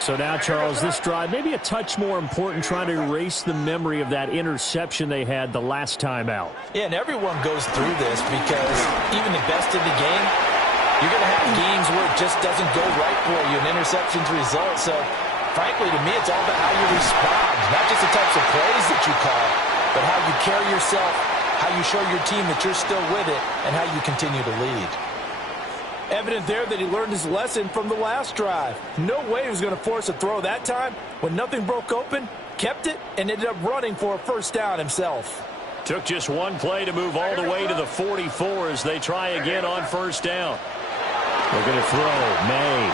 So now, Charles, this drive maybe a touch more important, trying to erase the memory of that interception they had the last time out. Yeah, and everyone goes through this because even the best in the game, you're going to have games where it just doesn't go right for you, and interceptions result. So, frankly, to me, it's all about how you respond, not just the types of plays that you call, but how you carry yourself, how you show your team that you're still with it, and how you continue to lead. Evident there that he learned his lesson from the last drive. No way he was going to force a throw that time. When nothing broke open, kept it, and ended up running for a first down himself. Took just one play to move all the way to the 44 as they try again on first down. Looking to throw, May.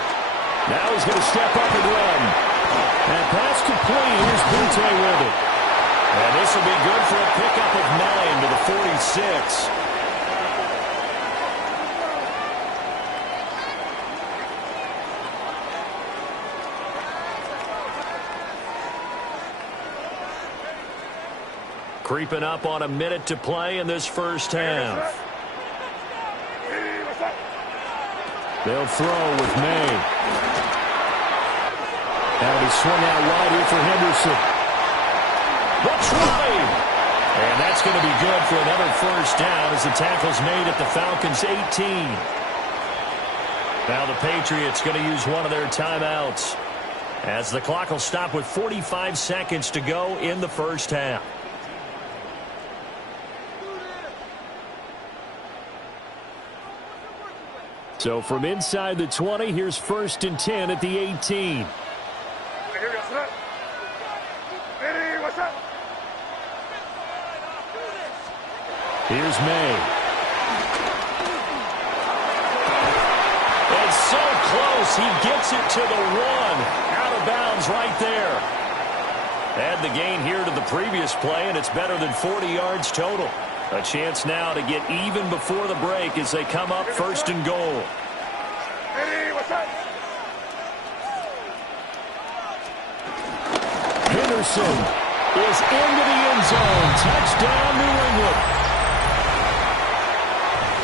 Now he's going to step up and run. And pass complete. Here's bhii with it. And this will be good for a pickup of 9 to the 46. Creeping up on a minute to play in this first half. They'll throw with May. Now he swung out wide here for Henderson. Looks right. And that's going to be good for another first down as the tackle's made at the Falcons' 18. Now the Patriots going to use one of their timeouts as the clock will stop with 45 seconds to go in the first half. So from inside the 20, here's 1st and 10 at the 18. Here's May. It's so close. He gets it to the 1. Out of bounds right there. Add the gain here to the previous play, and it's better than 40 yards total. A chance now to get even before the break as they come up 1st and goal. Henderson is into the end zone. Touchdown, New England.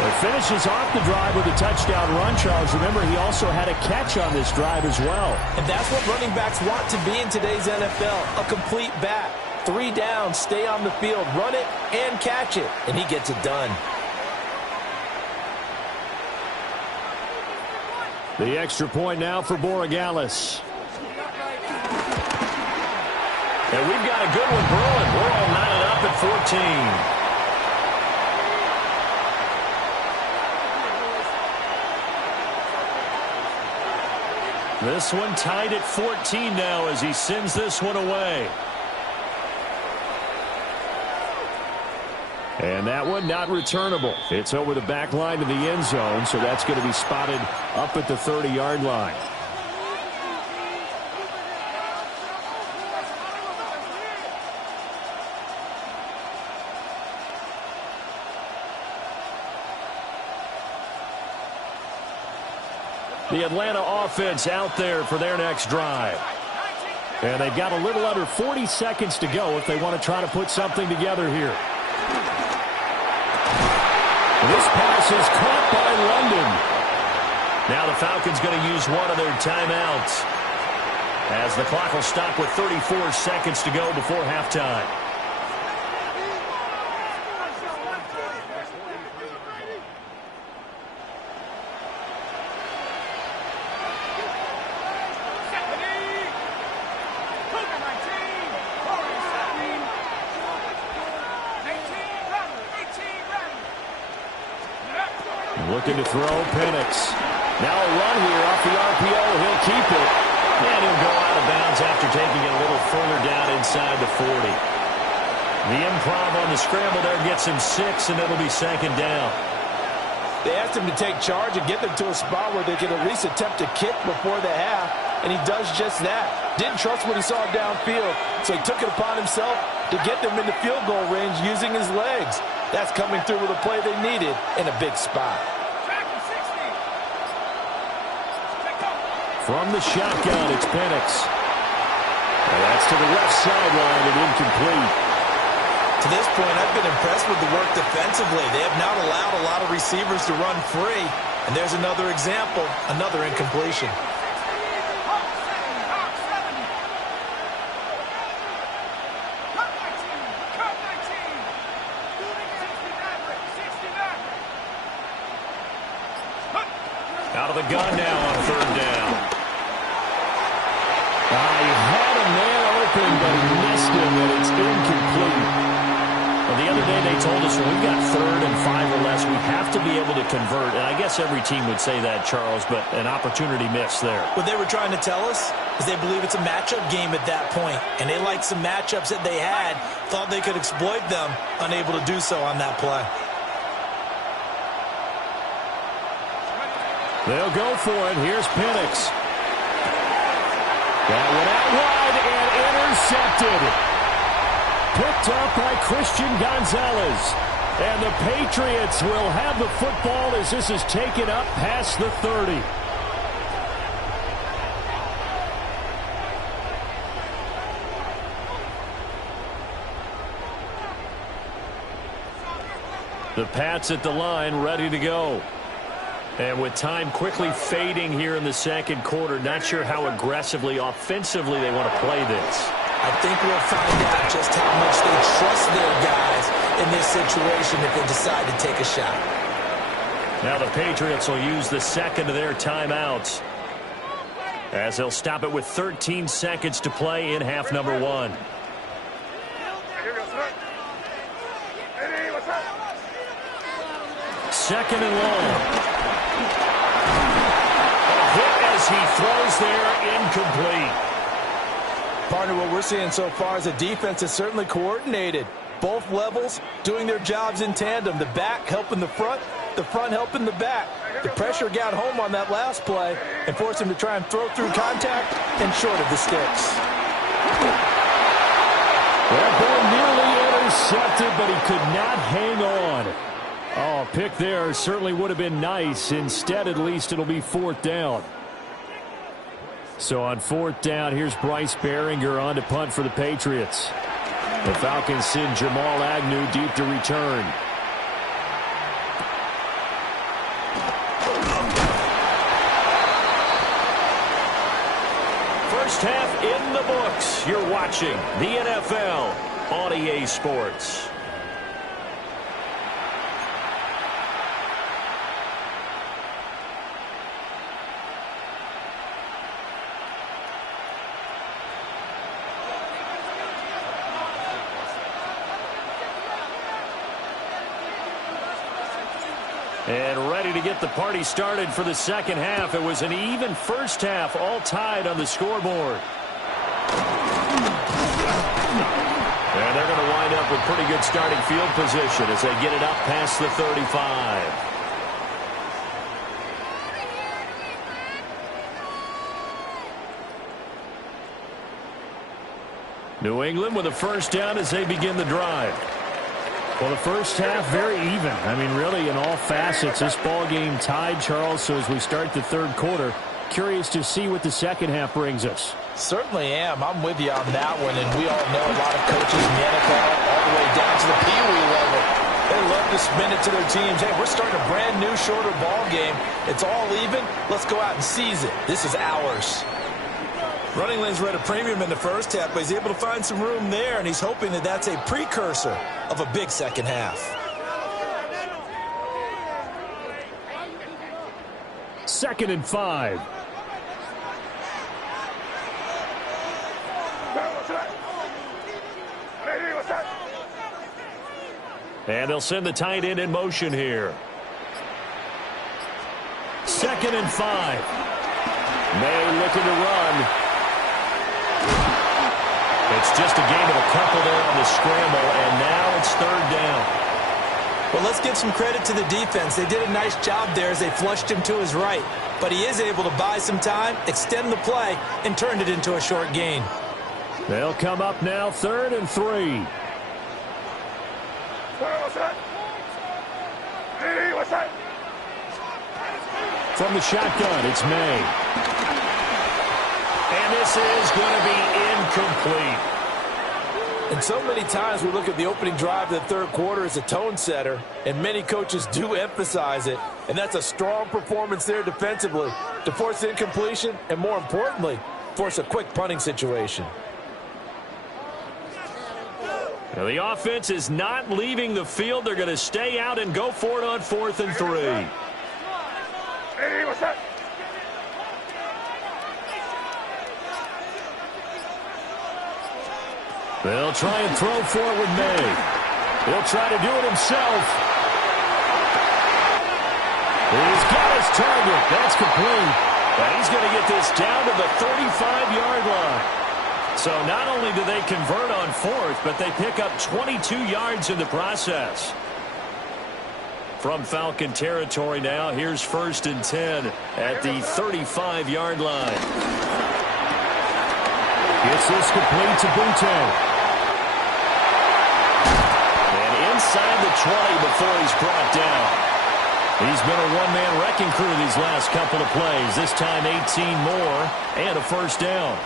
It finishes off the drive with a touchdown run, Charles. Remember, he also had a catch on this drive as well. And that's what running backs want to be in today's NFL, a complete back. 3 down, stay on the field, run it, and catch it. And he gets it done. The extra point now for Borregales. And we've got a good one brewing. We're all knotted up at 14. This one tied at 14 now as he sends this one away. And that one not returnable. It's over the back line to the end zone, so that's going to be spotted up at the 30-yard line. The Atlanta offense out there for their next drive. And they've got a little under 40 seconds to go if they want to try to put something together here. This pass is caught by London. Now the Falcons going to use one of their timeouts as the clock will stop with 34 seconds to go before halftime. Looking to throw, Penix. Now a run here off the RPO. He'll keep it. And he'll go out of bounds after taking it a little further down inside the 40. The improv on the scramble there gets him 6, and it'll be 2nd down. They asked him to take charge and get them to a spot where they could at least attempt to kick before the half, and he does just that. Didn't trust what he saw downfield, so he took it upon himself to get them into field goal range using his legs. That's coming through with a play they needed in a big spot. From the shotgun, it's Penix. And that's to the left sideline and incomplete. To this point, I've been impressed with the work defensively. They have not allowed a lot of receivers to run free. And there's another example, another incompletion. out of the gun now on third down. He had a man open, but he missed him, and it's incomplete. Well, the other day they told us when we've got 3rd and 5 or less, we have to be able to convert. And I guess every team would say that, Charles, but an opportunity missed there. What they were trying to tell us is they believe it's a matchup game at that point, and they liked some matchups that they had, thought they could exploit them, unable to do so on that play. They'll go for it. Here's Penix. That went out wide and intercepted. Picked up by Christian Gonzalez. And the Patriots will have the football as this is taken up past the 30. The Pats at the line, ready to go. And with time quickly fading here in the second quarter, not sure how aggressively, offensively they want to play this. I think we'll find out just how much they trust their guys in this situation if they decide to take a shot. Now the Patriots will use the second of their timeouts as they'll stop it with 13 seconds to play in half number 1. Second and long. As he throws there, incomplete. Partner, what we're seeing so far is the defense is certainly coordinated. Both levels doing their jobs in tandem. The back helping the front helping the back. The pressure got home on that last play and forced him to try and throw through contact and short of the sticks. That ball nearly intercepted, but he could not hang on. Oh, pick there certainly would have been nice. Instead, at least it'll be 4th down. So on 4th down, here's Bryce Behringer on to punt for the Patriots. The Falcons send Jamal Agnew deep to return. First half in the books. You're watching the NFL on EA Sports. And ready to get the party started for the second half. It was an even first half, all tied on the scoreboard. And they're going to wind up with pretty good starting field position as they get it up past the 35. New England with a first down as they begin the drive. Well, the first half, very even. I mean, really, in all facets, this ball game tied, Charles. So as we start the third quarter, curious to see what the second half brings us. Certainly am. I'm with you on that one. And we all know a lot of coaches in the NFL all the way down to the pee-wee level. They love to spin it to their teams. Hey, we're starting a brand new, shorter ball game. It's all even. Let's go out and seize it. This is ours. Running lanes were at a premium in the first half, but he's able to find some room there, and he's hoping that that's a precursor of a big second half. Second and 5. And they'll send the tight end in motion here. Second and 5. May looking to run. It's just a gain of a couple there on the scramble, and now it's third down. Well, let's give some credit to the defense. They did a nice job there as they flushed him to his right. But he is able to buy some time, extend the play, and turned it into a short gain. They'll come up now, 3rd and 3. From the shotgun, it's May. And this is going to be incomplete. And so many times we look at the opening drive of the third quarter as a tone setter, and many coaches do emphasize it. And that's a strong performance there defensively to force incompletion and, more importantly, force a quick punting situation. Now the offense is not leaving the field. They're going to stay out and go for it on 4th and 3. They'll try and throw for it with May. He'll try to do it himself. He's got his target. That's complete. And he's going to get this down to the 35-yard line. So not only do they convert on fourth, but they pick up 22 yards in the process. From Falcon territory now, here's 1st and 10 at the 35-yard line. Gets this complete to bhii. And inside the 20 before he's brought down. He's been a one-man wrecking crew these last couple of plays. This time 18 more and a first down.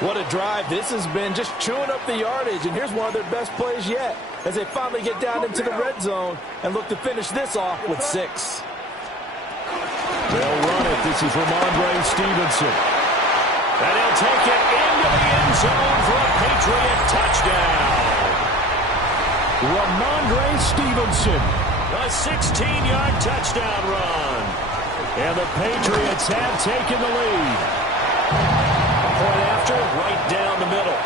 What a drive. This has been just chewing up the yardage, and here's one of their best plays yet as they finally get down into the red zone and look to finish this off with 6. They'll run it. This is Ramondre Stevenson. And he'll take it into the end zone for a Patriot touchdown. Ramondre Stevenson. A 16-yard touchdown run. And the Patriots have taken the lead. A point after, right down the middle.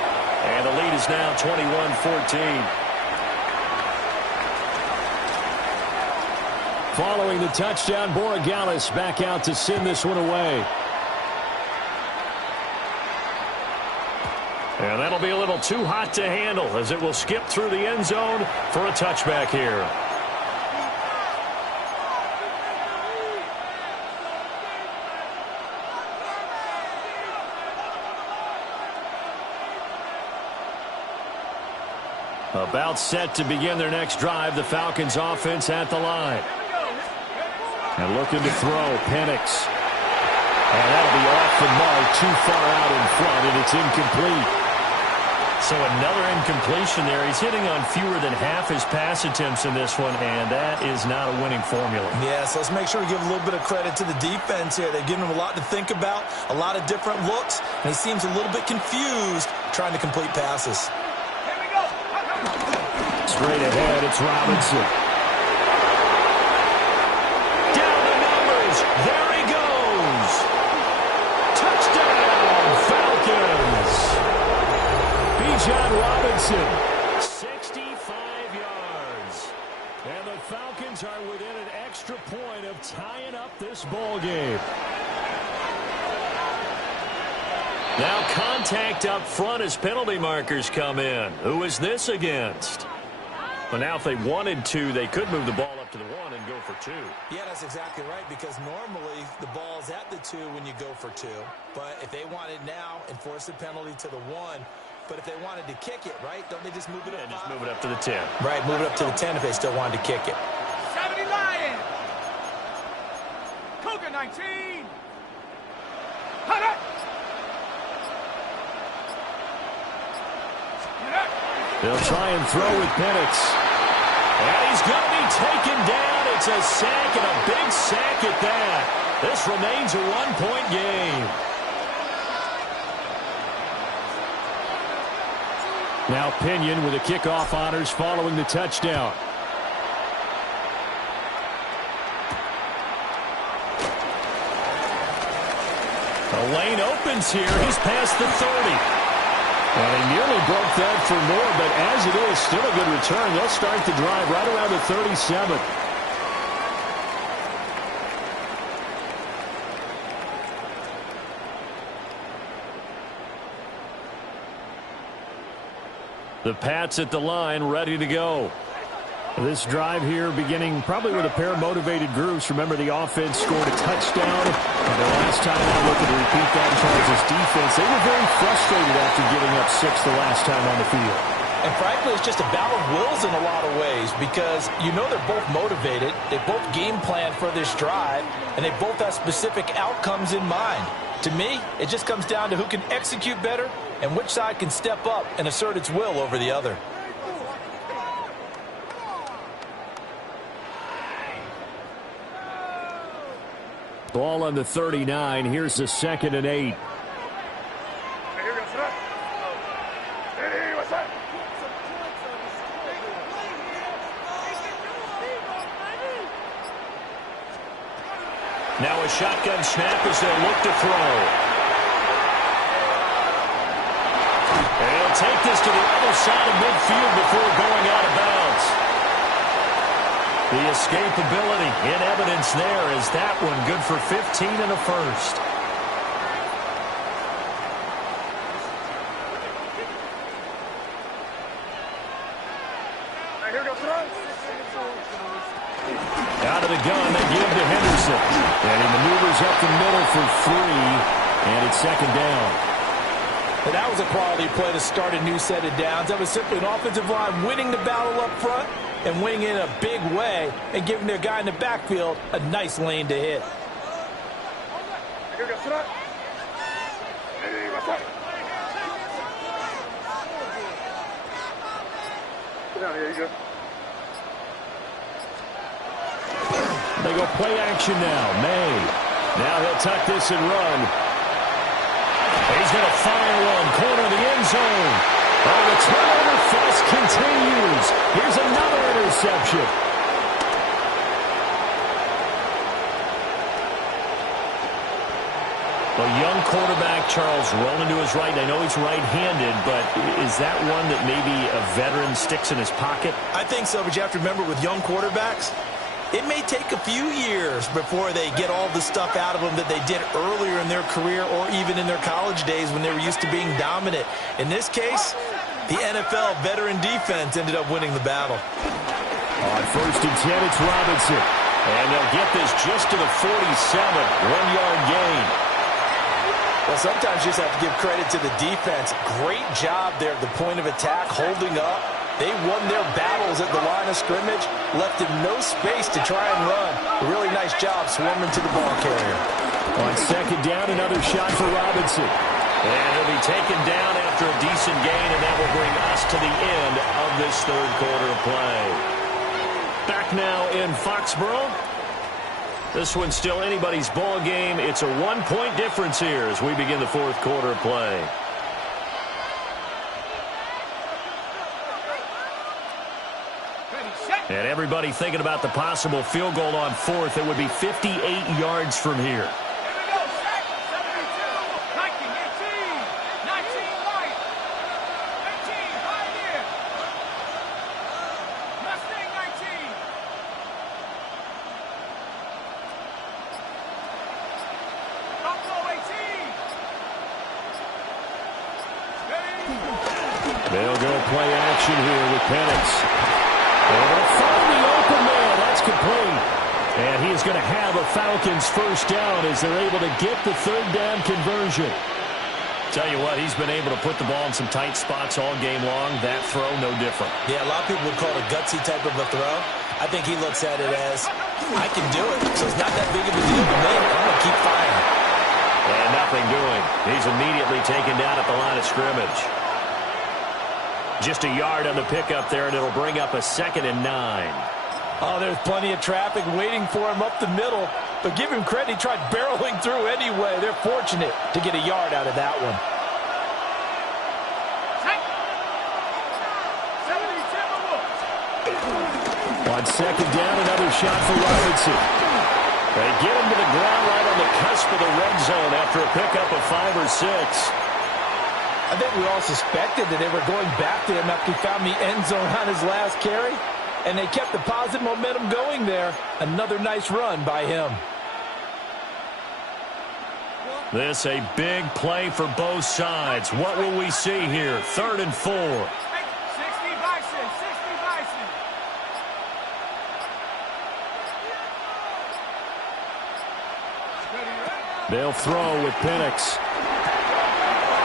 And the lead is now 21-14. Following the touchdown, Borregales back out to send this one away. And that'll be a little too hot to handle as it will skip through the end zone for a touchback here. About set to begin their next drive. The Falcons offense at the line. And looking to throw, Penix. And that'll be off the mark, too far out in front, and it's incomplete. So another incompletion there. He's hitting on fewer than half his pass attempts in this one, and that is not a winning formula. Yeah, so let's make sure we give a little bit of credit to the defense here. They've given him a lot to think about, a lot of different looks, and he seems a little bit confused trying to complete passes. Straight ahead, it's Robinson. Down the numbers. There he goes. Touchdown, Falcons. Bijan Robinson, 65 yards. And the Falcons are within an extra point of tying up this ball game. Now contact up front as penalty markers come in. Who is this against? But now if they wanted to, they could move the ball up to the 1 and go for 2. Yeah, that's exactly right, because normally the ball's at the 2 when you go for 2. But if they wanted now, enforce the penalty to the 1. But if they wanted to kick it, right, don't they just move it up? Yeah, just move it up to the 10. Right, move it up to the 10 if they still wanted to kick it. 70 Lions. Cougar 19. Hunter. They'll try and throw with Penix. And he's going to be taken down. It's a sack, and a big sack at that. This remains a one-point game. Now Pinion with the kickoff honors following the touchdown. The lane opens here. He's past the 30. Well, he nearly broke that for more, but as it is, still a good return. They'll start the drive right around the 37. The Pats at the line, ready to go. This drive here beginning probably with a pair of motivated groups. Remember, the offense scored a touchdown. And the last time I looked to repeat that in Chargers defense, they were very frustrated after giving up 6 the last time on the field. And frankly, it's just a battle of wills in a lot of ways because you know they're both motivated. They both game plan for this drive, and they both have specific outcomes in mind. To me, it just comes down to who can execute better and which side can step up and assert its will over the other. Ball on the 39. Here's the 2nd and 8. Now a shotgun snap as they look to throw. And he'll take this to the other side of midfield before going out of bounds. The escapability in evidence there is that one good for 15 and a first. Out of the gun, they give to Henderson. And he maneuvers up the middle for 3, and it's second down. And that was a quality play to start a new set of downs. That was simply an offensive line winning the battle up front and winning in a big way and giving their guy in the backfield a nice lane to hit. They go play action now. May. Now he'll tuck this and run. He's going to fire one. Corner of the end zone. Oh, the turnover fest continues. Here's another interception. A young quarterback, Charles, rolling to his right. I know he's right-handed, but is that one that maybe a veteran sticks in his pocket? I think so, but you have to remember with young quarterbacks, it may take a few years before they get all the stuff out of them that they did earlier in their career or even in their college days when they were used to being dominant. In this case, the NFL veteran defense ended up winning the battle. On first and 10, it's Robinson. And they'll get this just to the 47, 1-yard gain. Well, sometimes you just have to give credit to the defense. Great job there at the point of attack, holding up. They won their battles at the line of scrimmage, left him no space to try and run. A really nice job swarming to the ball carrier. On second down, another shot for Robinson. And he'll be taken down after a decent gain, and that will bring us to the end of this third quarter of play. Back now in Foxborough. This one's still anybody's ball game. It's a 1-point difference here as we begin the fourth quarter of play. And everybody thinking about the possible field goal on fourth. It would be 58 yards from here. They'll go play action here with Penix. And they'll find the open man. That's complete. And he is going to have a Falcons first down as they're able to get the third down conversion. Tell you what, he's been able to put the ball in some tight spots all game long. That throw, no different. Yeah, a lot of people would call it a gutsy type of a throw. I think he looks at it as, I can do it, so it's not that big of a deal to me. I'm going to keep firing. And nothing doing. He's immediately taken down at the line of scrimmage. Just a yard on the pickup there, and it'll bring up a 2nd and 9. Oh, there's plenty of traffic waiting for him up the middle. But give him credit, he tried barreling through anyway. They're fortunate to get a yard out of that one. On second down, another shot for Robinson. They get him to the ground right on the cusp of the red zone after a pickup of 5 or 6. I think we all suspected that they were going back to him after he found the end zone on his last carry. And they kept the positive momentum going there. Another nice run by him. This a big play for both sides. What will we see here? 3rd and 4. 60 Bison, 60 Bison. They'll throw with Penix.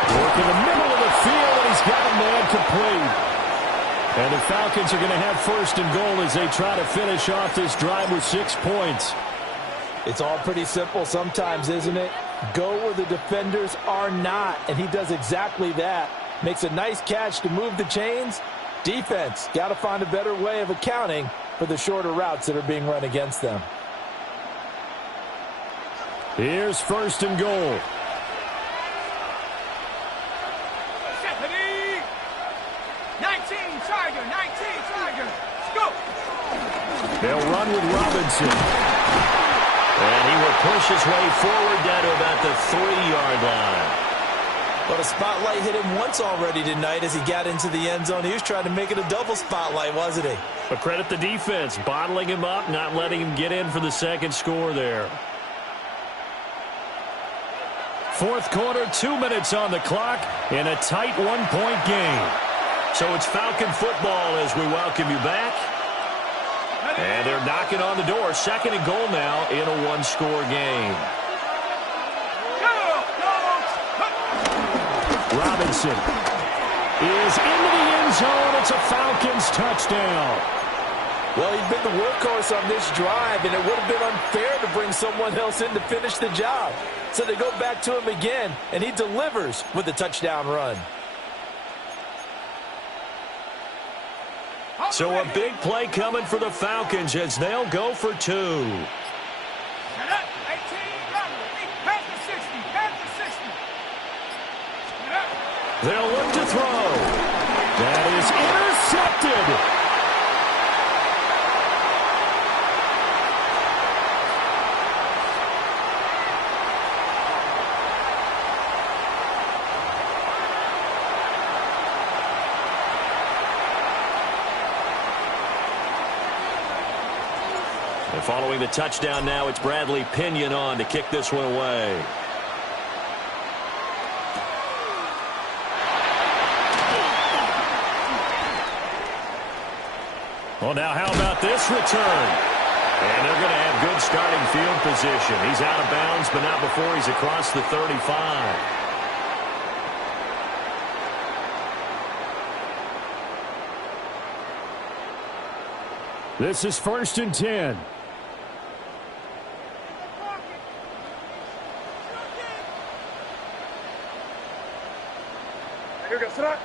Work in the middle of the field, and he's got a man complete. And the Falcons are going to have 1st and goal as they try to finish off this drive with 6 points. It's all pretty simple sometimes, isn't it? Go where the defenders are not, and he does exactly that. Makes a nice catch to move the chains. Defense, got to find a better way of accounting for the shorter routes that are being run against them. Here's 1st and goal. 19 Tiger, 19 Tiger. Let's go. They'll run with Robinson. And he will push his way forward down to about the 3-yard line. Well, the spotlight hit him once already tonight as he got into the end zone. He was trying to make it a double spotlight, wasn't he? But credit the defense, bottling him up, not letting him get in for the second score there. Fourth quarter, 2 minutes on the clock in a tight one-point game. So it's Falcon football as we welcome you back. And they're knocking on the door. Second and goal now in a one-score game. Robinson is into the end zone. It's a Falcons touchdown. Well, he's been the workhorse on this drive, and it would have been unfair to bring someone else in to finish the job. So they go back to him again, and he delivers with a touchdown run. So a big play coming for the Falcons as they'll go for two. They'll look to throw. That is intercepted. And following the touchdown now, it's Bradley Pinion on to kick this one away. Well, now how about this return? And they're going to have good starting field position. He's out of bounds, but not before he's across the 35. This is 1st and 10. Here we go, sit up.